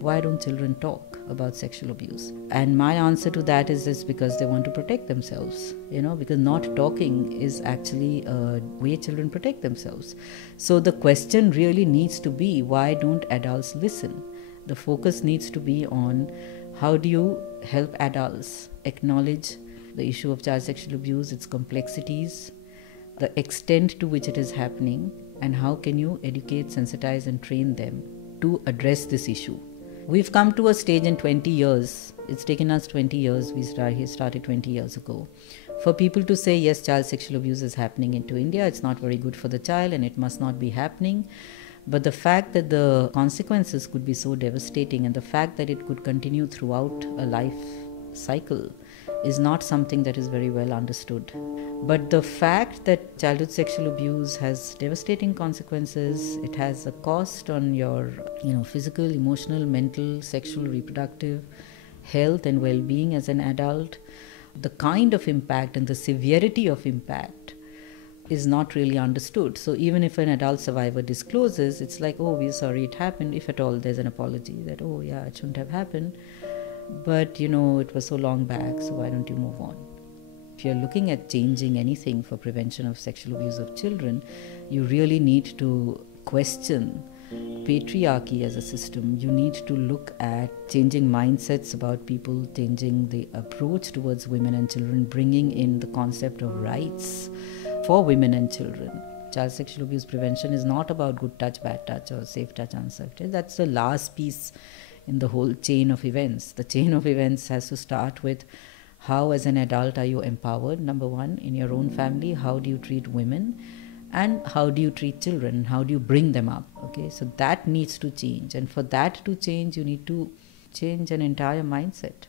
why don't children talk about sexual abuse? And my answer to that is just because they want to protect themselves, because not talking is actually a way children protect themselves. So the question really needs to be, why don't adults listen? The focus needs to be on how do you help adults acknowledge the issue of child sexual abuse, its complexities, the extent to which it is happening, and how can you educate, sensitize and train them to address this issue. We've come to a stage in 20 years, it's taken us 20 years, we started 20 years ago, for people to say, yes, child sexual abuse is happening into India, it's not very good for the child and it must not be happening. But the fact that the consequences could be so devastating and the fact that it could continue throughout a life cycle is not something that is very well understood. But the fact that childhood sexual abuse has devastating consequences, it has a cost on your physical, emotional, mental, sexual, reproductive health and well-being as an adult, the kind of impact and the severity of impact is not really understood. So even if an adult survivor discloses, it's like, oh, we're sorry it happened. If at all there's an apology that, oh yeah, it shouldn't have happened. But it was so long back, so why don't you move on? If you're looking at changing anything for prevention of sexual abuse of children, you really need to question patriarchy as a system. You need to look at changing mindsets about people, changing the approach towards women and children, bringing in the concept of rights for women and children. Child sexual abuse prevention is not about good touch, bad touch, or safe touch, unsafe touch. That's the last piece in the whole chain of events. The chain of events has to start with how as an adult are you empowered, number one, in your own family, how do you treat women, and how do you treat children, how do you bring them up, okay? So that needs to change, and for that to change, you need to change an entire mindset.